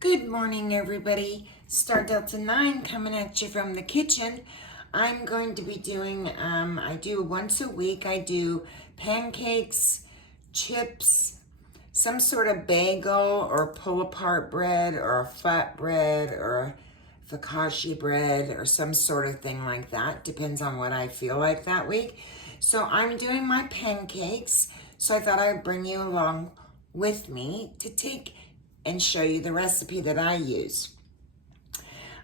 Good morning, everybody. Star Delta 9 coming at you from the kitchen. I'm going to be doing, I do once a week, I do pancakes, chips, some sort of bagel or pull-apart bread or a flat bread or a focaccia bread or some sort of thing like that. Depends on what I feel like that week. So I'm doing my pancakes, so I thought I'd bring you along with me to take and show you the recipe that I use.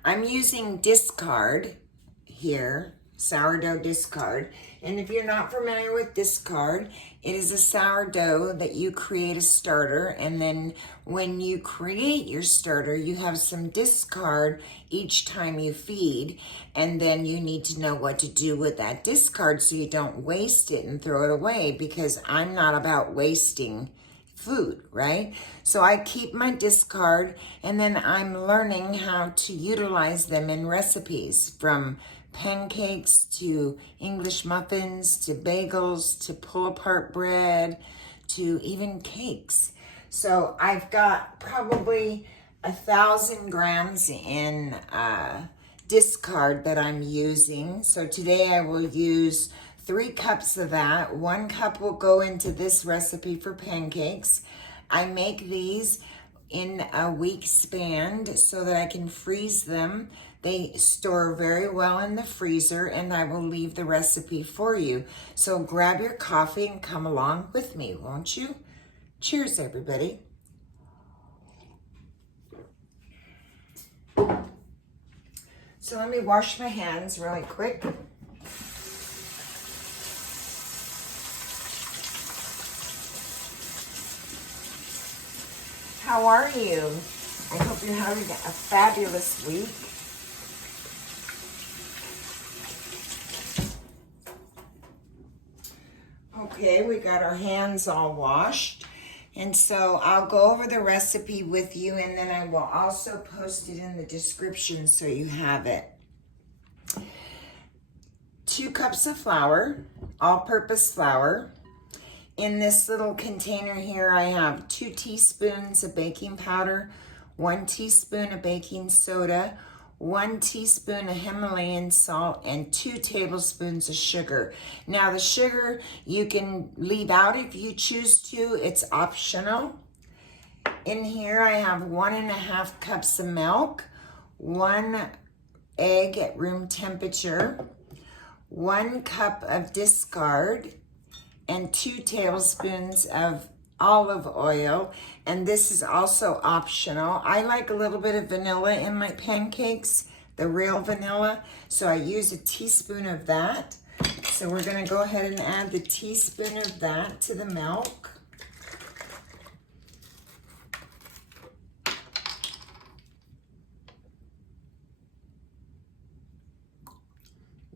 I'm using discard here, sourdough discard. And if you're not familiar with discard, it is a sourdough that you create a starter, and then when you create your starter, you have some discard each time you feed, and then you need to know what to do with that discard so you don't waste it and throw it away, because I'm not about wasting food, right? So I keep my discard, and then I'm learning how to utilize them in recipes, from pancakes to English muffins to bagels to pull-apart bread to even cakes. So I've got probably 1,000 grams in discard that I'm using. So today I will use 3 cups of that. 1 cup will go into this recipe for pancakes. I make these in a week span so that I can freeze them. They store very well in the freezer, and I will leave the recipe for you. So grab your coffee and come along with me, won't you? Cheers, everybody. So let me wash my hands really quick. How are you? I hope you're having a fabulous week. Okay, we got our hands all washed. And so I'll go over the recipe with you, and then I will also post it in the description so you have it. 2 cups of flour, all-purpose flour. In this little container here, I have 2 teaspoons of baking powder, 1 teaspoon of baking soda, 1 teaspoon of Himalayan salt, and 2 tablespoons of sugar. Now the sugar you can leave out if you choose to, it's optional. In here I have 1.5 cups of milk, 1 egg at room temperature, 1 cup of discard, and 2 tablespoons of olive oil, and this is also optional. I like a little bit of vanilla in my pancakes, the real vanilla, so I use a teaspoon of that. So we're gonna go ahead and add the teaspoon of that to the milk.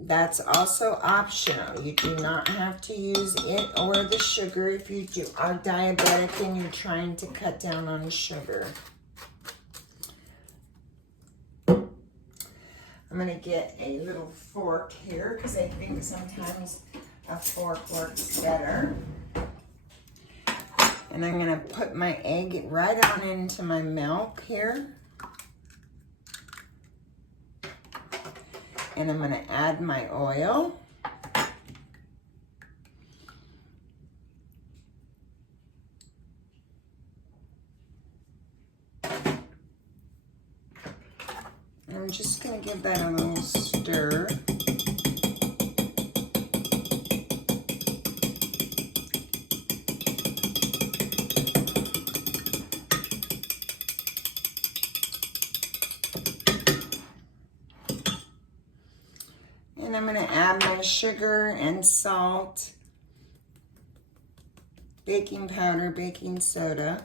That's also optional. You do not have to use it or the sugar if you are diabetic and you're trying to cut down on sugar. I'm gonna get a little fork here because I think sometimes a fork works better. And I'm gonna put my egg right on into my milk here. And I'm going to add my oil. I'm just going to give that a little stir. And I'm going to add my sugar and salt, baking powder, baking soda.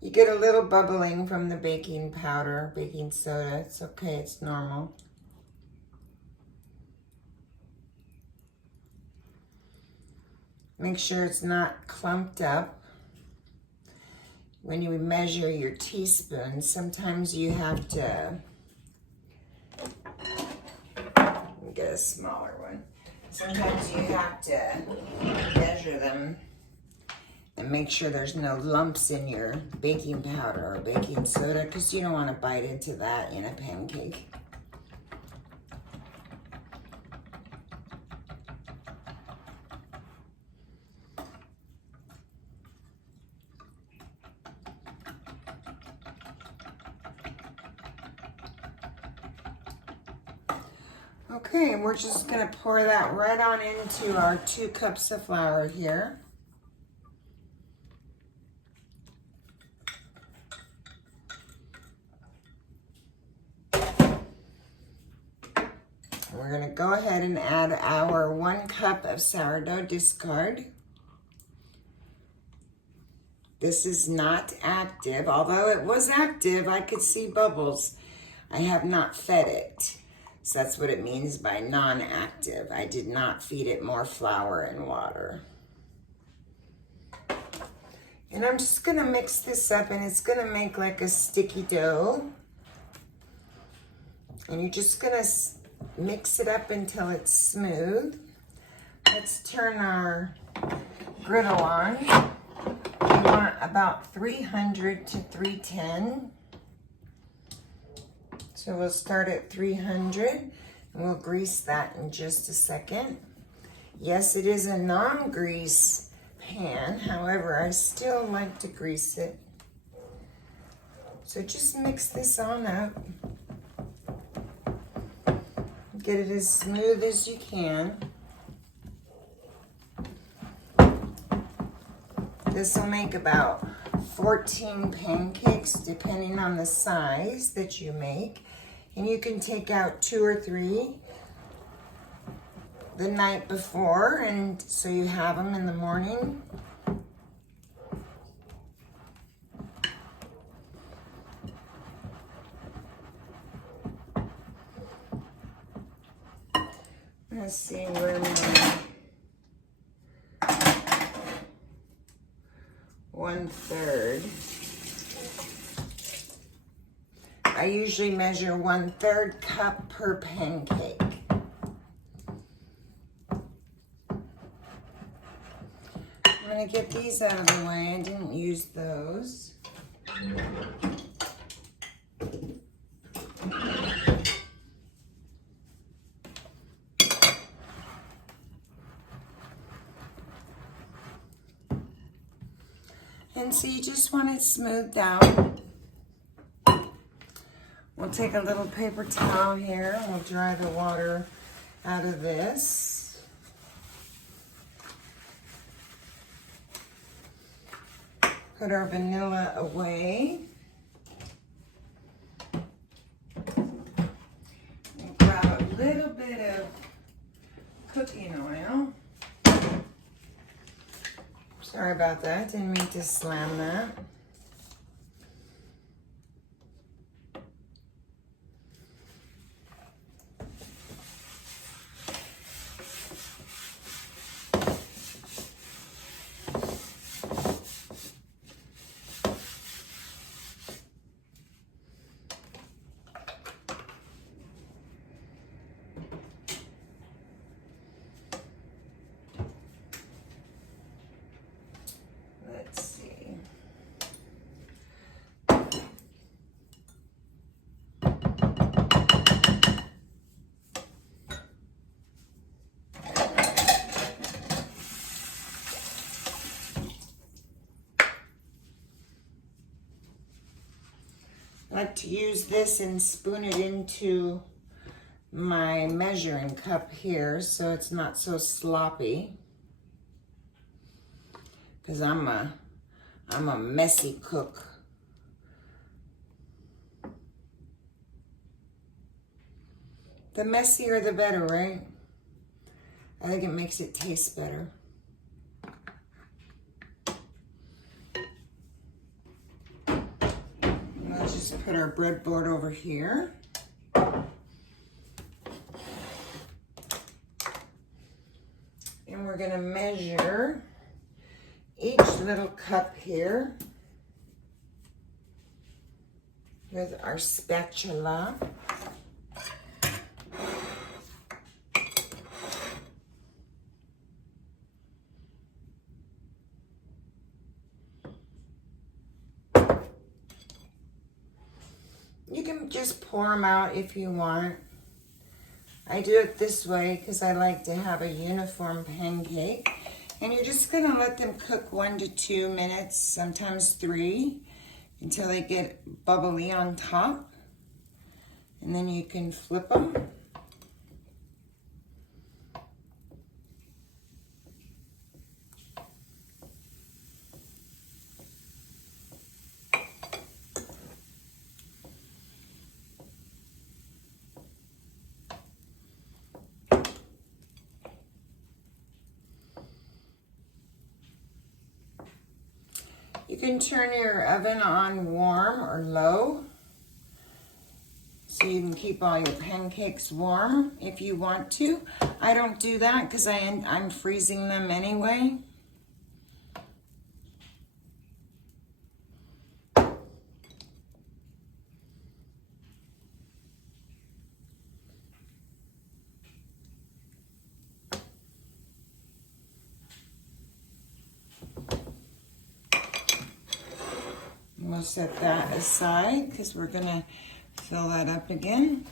You get a little bubbling from the baking powder, baking soda. It's okay, it's normal. Make sure it's not clumped up. When you measure your teaspoons, sometimes you have to get a smaller one. Sometimes you have to measure them and make sure there's no lumps in your baking powder or baking soda, because you don't want to bite into that in a pancake. Okay, we're just gonna pour that right on into our 2 cups of flour here. We're gonna go ahead and add our 1 cup of sourdough discard. This is not active. Although it was active, I could see bubbles. I have not fed it. So that's what it means by non-active. I did not feed it more flour and water. And I'm just gonna mix this up, and it's gonna make like a sticky dough. And you're just gonna mix it up until it's smooth. Let's turn our griddle on. We want about 300 to 310. So we'll start at 300, and we'll grease that in just a second. Yes, it is a non-grease pan. However, I still like to grease it. So just mix this on up. Get it as smooth as you can. This will make about 14 pancakes, depending on the size that you make. And you can take out 2 or 3 the night before, and so you have them in the morning. Let's see where my 1/3. I usually measure 1/3 cup per pancake. I'm gonna get these out of the way. I didn't use those. And so you just want it smoothed out. We'll take a little paper towel here. We'll dry the water out of this. Put our vanilla away. And grab a little bit of cooking oil. Sorry about that, didn't mean to slam that. Let's see. I like to use this and spoon it into my measuring cup here so it's not so sloppy. Because I'm a messy cook. The messier the better, right? I think it makes it taste better. Let's just put our breadboard over here. And we're gonna measure each little cup here with our spatula. can just pour them out if you want. I do it this way because I like to have a uniform pancake. And you're just gonna let them cook 1 to 2 minutes, sometimes 3, until they get bubbly on top. And then you can flip them. You can turn your oven on warm or low, so you can keep all your pancakes warm if you want to. I don't do that because I'm freezing them anyway. We'll set that aside because we're gonna fill that up again.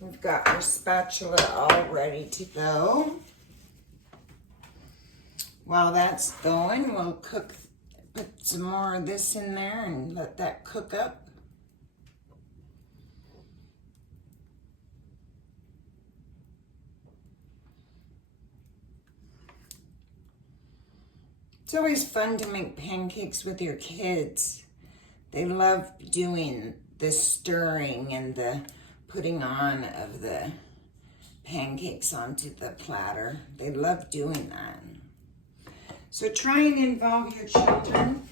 We've got our spatula all ready to go. While that's going, we'll put some more of this in there and let that cook up. It's always fun to make pancakes with your kids. They love doing the stirring and the putting on of the pancakes onto the platter. They love doing that. So try and involve your children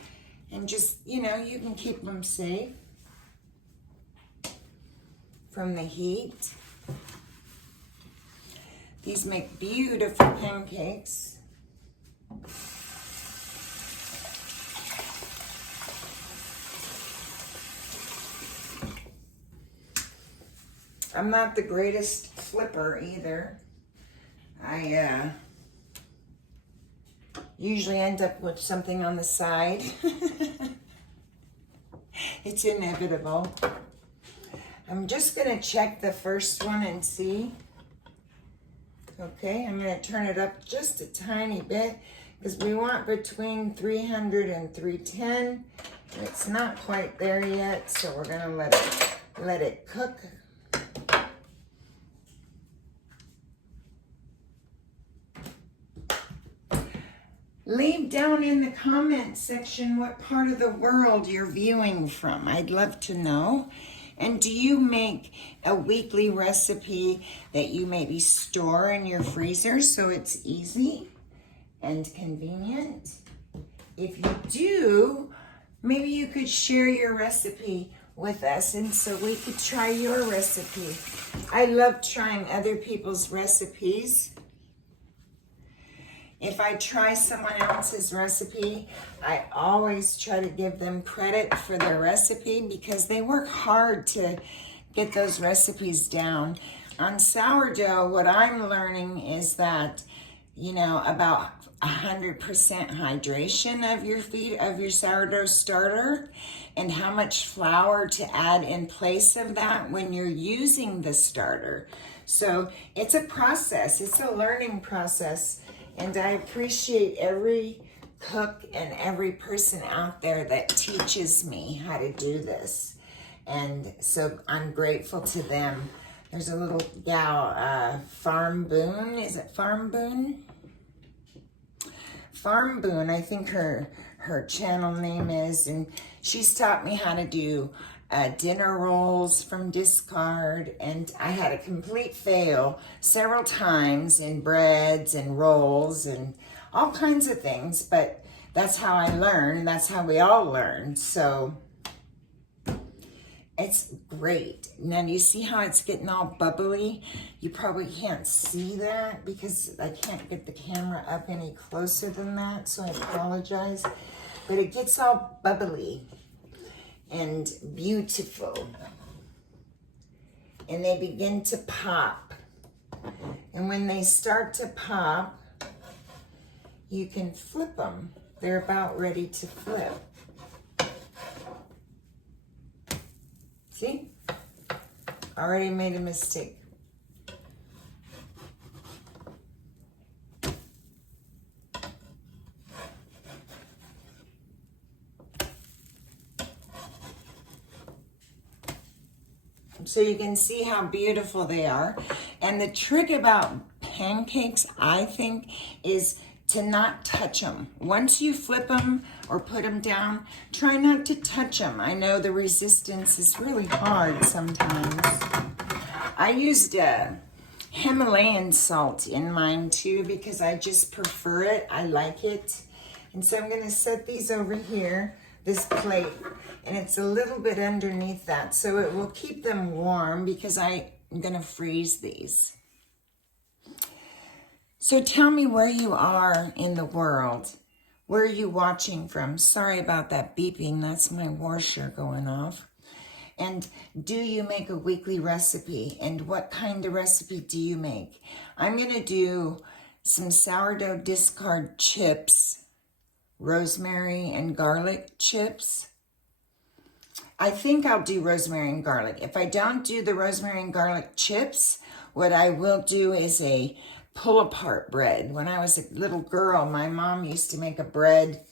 and just, you know, you can keep them safe from the heat. These make beautiful pancakes. I'm not the greatest flipper either. I usually end up with something on the side. It's inevitable. I'm just gonna check the first one and see. Okay, I'm gonna turn it up just a tiny bit because we want between 300 and 310. It's not quite there yet, so we're gonna let it cook. Leave down in the comment section what part of the world you're viewing from. I'd love to know. And do you make a weekly recipe that you maybe store in your freezer so it's easy and convenient? If you do, maybe you could share your recipe with us and so we could try your recipe. I love trying other people's recipes. If I try someone else's recipe, I always try to give them credit for their recipe because they work hard to get those recipes down. On sourdough, what I'm learning is that, you know, about 100% hydration of your sourdough starter and how much flour to add in place of that when you're using the starter. So it's a process, it's a learning process. And I appreciate every cook and every person out there that teaches me how to do this. And so I'm grateful to them. There's a little gal, Farm Boone, is it Farm Boone? Farm Boone, I think her channel name is, and she's taught me how to do dinner rolls from discard, and I had a complete fail several times in breads and rolls and all kinds of things, but that's how I learn. That's how we all learn. So it's great. Now, do you see how it's getting all bubbly? You probably can't see that because I can't get the camera up any closer than that, so I apologize. But it gets all bubbly and beautiful. And they begin to pop. And when they start to pop, you can flip them. They're about ready to flip. Already made a mistake. So you can see how beautiful they are. And the trick about pancakes, I think, is to not touch them. Once you flip them or put them down, try not to touch them. I know the resistance is really hard sometimes. I used Himalayan salt in mine too because I just prefer it. I like it. And so I'm going to set these over here, this plate, and it's a little bit underneath that, so it will keep them warm because I'm going to freeze these. So tell me where you are in the world. Where are you watching from? Sorry about that beeping. That's my washer going off. And do you make a weekly recipe? And what kind of recipe do you make? I'm going to do some sourdough discard chips, rosemary and garlic chips. I think I'll do rosemary and garlic. If I don't do the rosemary and garlic chips, what I will do is a pull-apart bread. When I was a little girl, my mom used to make a bread,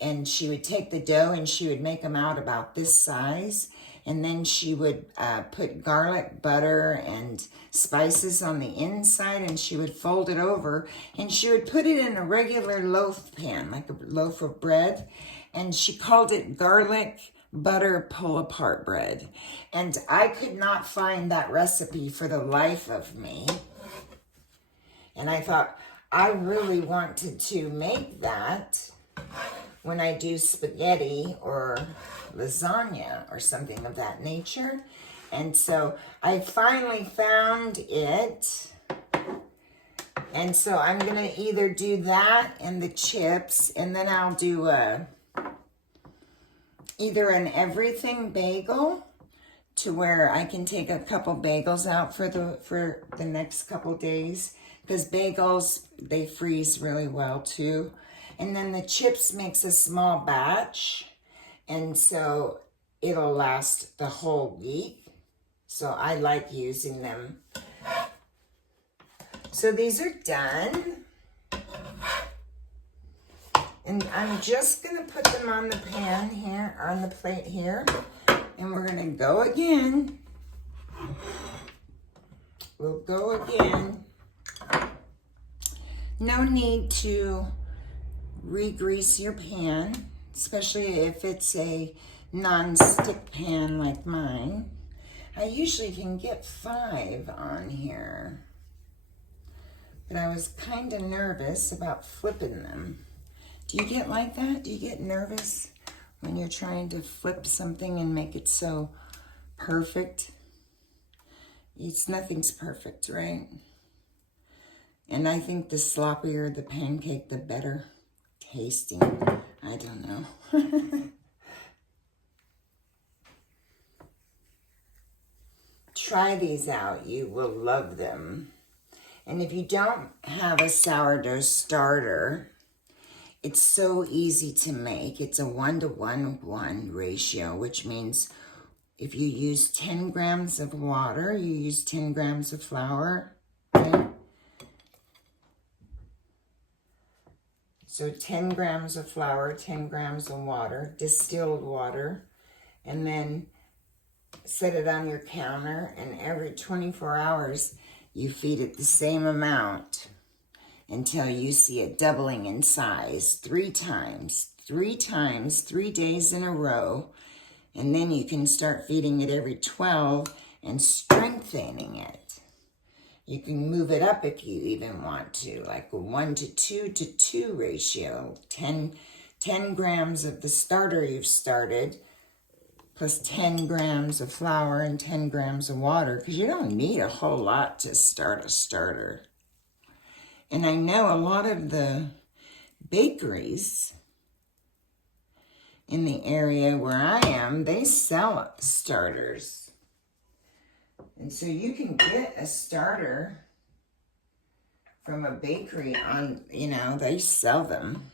and she would take the dough and she would make them out about this size, and then she would put garlic, butter, and spices on the inside, and she would fold it over, and she would put it in a regular loaf pan, like a loaf of bread, and she called it garlic butter pull-apart bread. And I could not find that recipe for the life of me. And I thought, I really wanted to make that when I do spaghetti or lasagna or something of that nature. And so I finally found it. And so I'm going to either do that and the chips, and then I'll do either an everything bagel, to where I can take a couple bagels out for the next couple days, because bagels, they freeze really well too. And then the chips makes a small batch, and so it'll last the whole week. So I like using them. So these are done. And I'm just going to put them on the pan here, on the plate here. And we're going to go again. We'll go again. No need to re-grease your pan, especially if it's a non-stick pan like mine. I usually can get 5 on here, but I was kind of nervous about flipping them. Do you get like that? Do you get nervous when you're trying to flip something and make it so perfect? Nothing's perfect, right? And I think the sloppier the pancake, the better tasting. I don't know. Try these out. You will love them. And if you don't have a sourdough starter, it's so easy to make. It's a 1-to-1 ratio, which means if you use 10 grams of water, you use 10 grams of flour, right? So 10 grams of flour, 10 grams of water, distilled water, and then set it on your counter, and every 24 hours, you feed it the same amount until you see it doubling in size 3 times, 3 days in a row. And then you can start feeding it every 12 and strengthening it. You can move it up if you even want to, like a 1-to-2 ratio. 10 grams of the starter you've started, plus 10 grams of flour and 10 grams of water, because you don't need a whole lot to start a starter. And I know a lot of the bakeries in the area where I am, they sell starters. And so you can get a starter from a bakery on, they sell them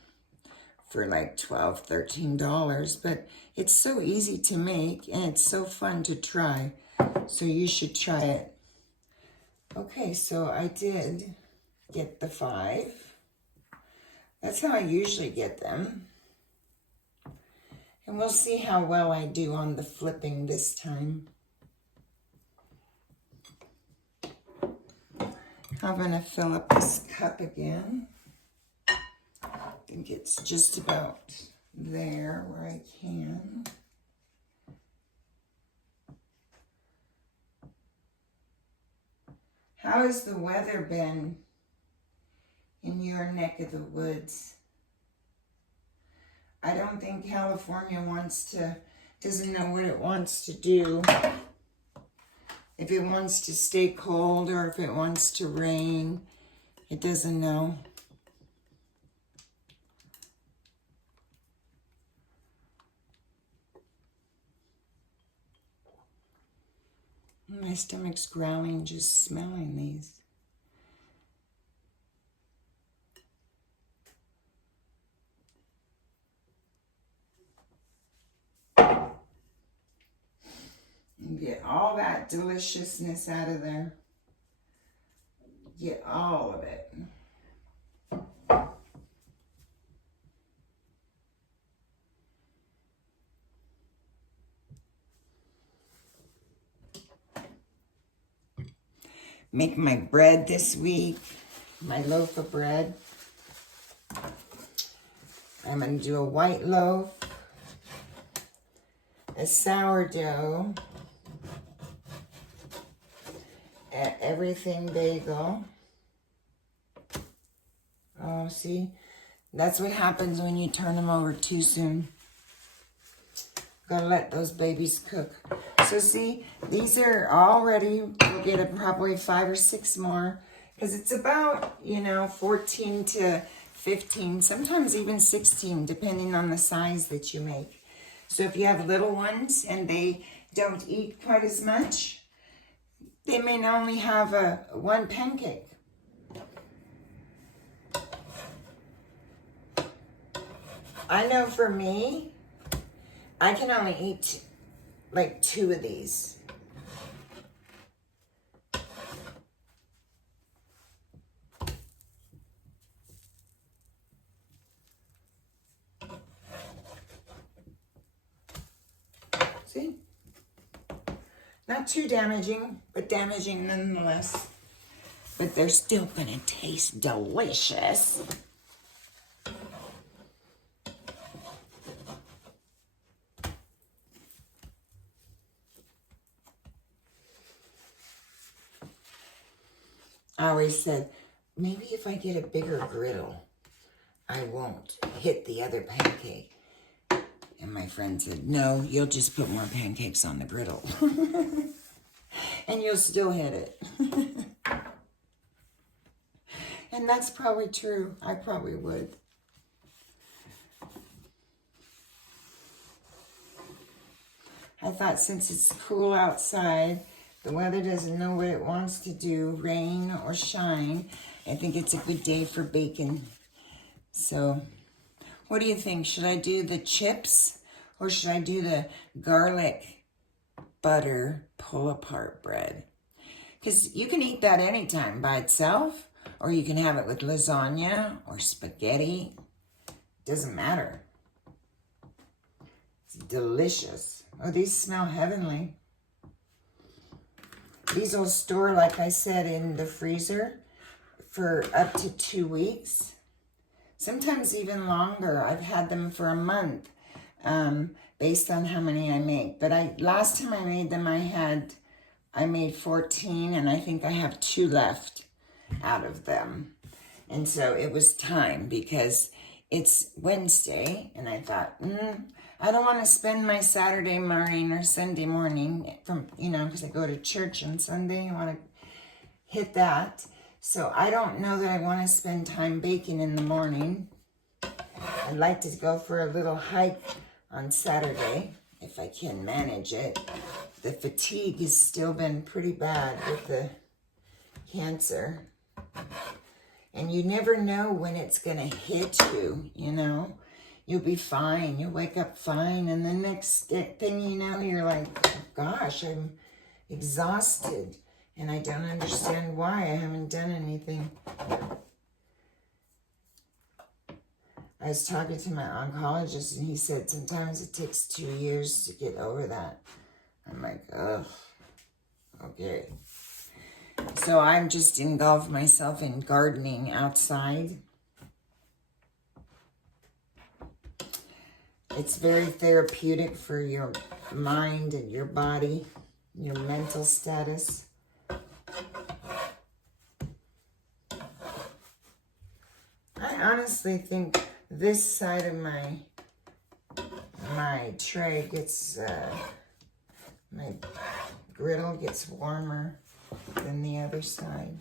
for like $12, $13, but it's so easy to make and it's so fun to try. So you should try it. Okay, so I did get the 5. That's how I usually get them. And we'll see how well I do on the flipping this time. I'm going to fill up this cup again. I think it's just about there where I can. How has the weather been in your neck of the woods? I don't think California doesn't know what it wants to do. If it wants to stay cold or if it wants to rain, it doesn't know. My stomach's growling just smelling these. And get all that deliciousness out of there. Get all of it. Make my bread this week, my loaf of bread. I'm going to do a white loaf, a sourdough, everything bagel. Oh, see? That's what happens when you turn them over too soon. Gotta let those babies cook. So see, these are all ready. We'll get probably 5 or 6 more. Because it's about, 14 to 15, sometimes even 16, depending on the size that you make. So if you have little ones and they don't eat quite as much, they may only have one pancake. I know for me, I can only eat like 2 of these. See? Not too damaging, but damaging nonetheless. But they're still gonna taste delicious. I always said, maybe if I get a bigger griddle, I won't hit the other pancake. And my friend said, no, you'll just put more pancakes on the griddle. And you'll still hit it. And that's probably true. I probably would. I thought since it's cool outside, the weather doesn't know what it wants to do, rain or shine, I think it's a good day for bacon. So, what do you think? Should I do the chips or should I do the garlic butter pull-apart bread? Because you can eat that anytime by itself, or you can have it with lasagna or spaghetti. Doesn't matter. It's delicious. Oh, these smell heavenly. These will store, like I said, in the freezer for up to 2 weeks. Sometimes even longer. I've had them for a month, based on how many I make. But last time I made them, I made 14, and I think I have 2 left out of them. And so it was time because it's Wednesday, and I thought, I don't want to spend my Saturday morning or Sunday morning because I go to church on Sunday. I want to hit that. So I don't know that I want to spend time baking in the morning. I'd like to go for a little hike on Saturday, if I can manage it. The fatigue has still been pretty bad with the cancer. And you never know when it's going to hit you, You'll be fine. You'll wake up fine. And the next thing you know, you're like, oh, gosh, exhausted, and I don't understand why. I haven't done anything. I was talking to my oncologist, and he said sometimes it takes 2 years to get over that. I'm like, ugh, okay. So I'm just engulfed myself in gardening outside. It's very therapeutic for your mind and your body, your mental status. I honestly think this side of my tray gets, my griddle gets warmer than the other side.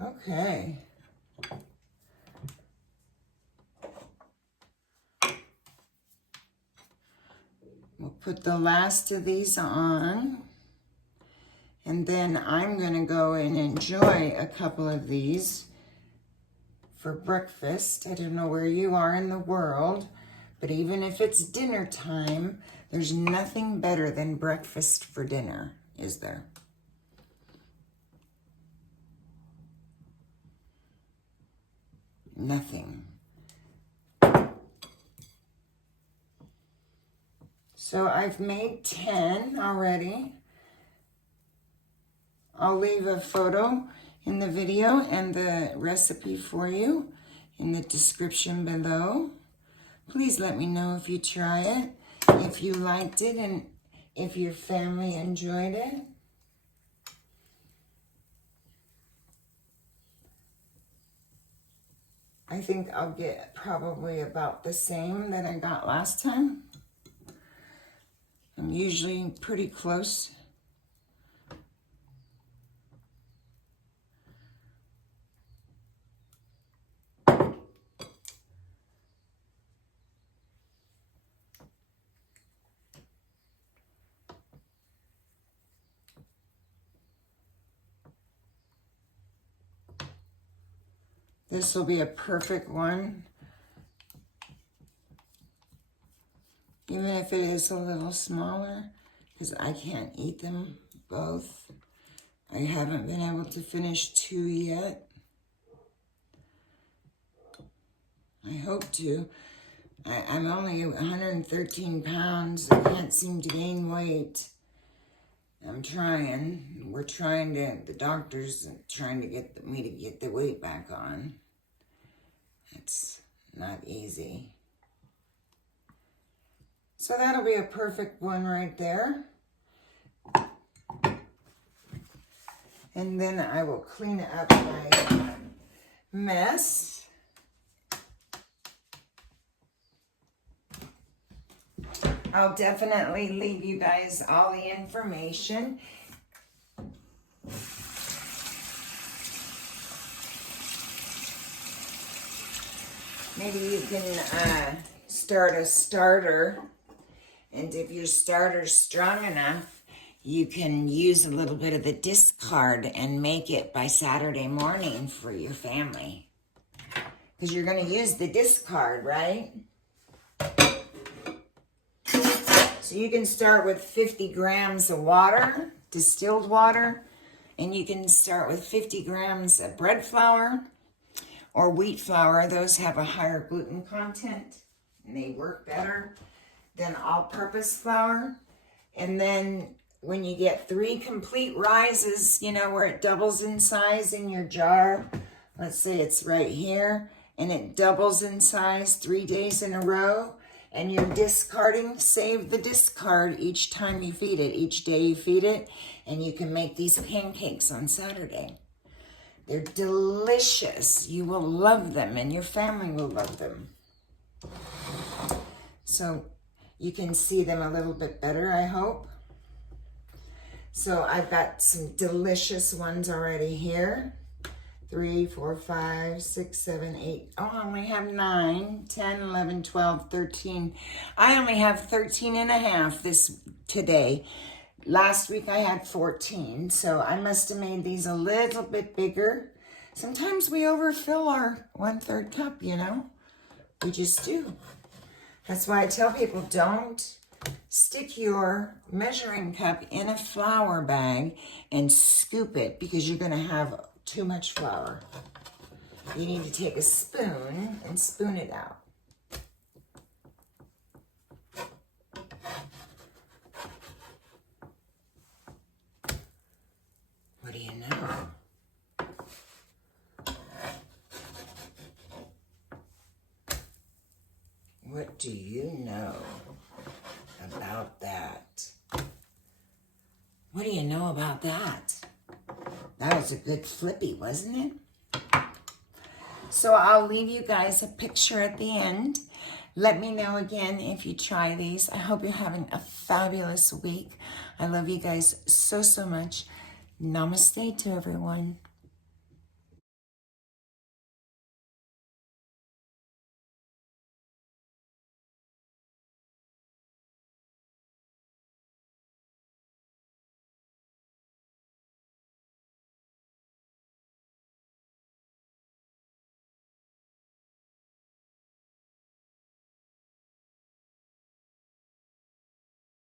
Okay. We'll put the last of these on, and then I'm going to go and enjoy a couple of these for breakfast. I don't know where you are in the world, but even if it's dinner time, there's nothing better than breakfast for dinner, is there? Nothing. So I've made 10 already. I'll leave a photo in the video and the recipe for you in the description below. Please let me know if you try it, if you liked it, and if your family enjoyed it. I think I'll get probably about the same that I got last time. I'm usually pretty close. This will be a perfect one, even if it is a little smaller, because I can't eat them both. I haven't been able to finish 2 yet. I hope to. I'm only 113 pounds. I can't seem to gain weight. I'm trying. We're trying to, the doctor's trying to get me to get the weight back on. It's not easy. So that'll be a perfect one right there. And then I will clean up my mess. I'll definitely leave you guys all the information. Maybe you can start a starter, and if your starter's strong enough, you can use a little bit of the discard and make it by Saturday morning for your family. Because you're going to use the discard, right? So you can start with 50 grams of water, distilled water, and you can start with 50 grams of bread flour or wheat flour. Those have a higher gluten content, and they work better than all-purpose flour. And then when you get 3 complete rises, you know, where it doubles in size in your jar, let's say it's right here, and it doubles in size 3 days in a row, and you're discarding, save the discard each time you feed it. Each day you feed it, and you can make these pancakes on Saturday. They're delicious. You will love them, and your family will love them. So you can see them a little bit better, I hope. So I've got some delicious ones already here. 3, 4, 5, 6, 7, 8. Oh, I only have 9, 10, 11, 12, 13. I only have 13 and a half today. Last week I had 14, so I must have made these a little bit bigger. Sometimes we overfill our 1/3 cup, you know? We just do. That's why I tell people, don't stick your measuring cup in a flour bag and scoop it, because you're gonna have too much flour. You need to take a spoon and spoon it out. What do you know? What do you know about that? What do you know about that? That was a good flippy, wasn't it? So I'll leave you guys a picture at the end. Let me know again if you try these. I hope you're having a fabulous week. I love you guys so, so much. Namaste to everyone.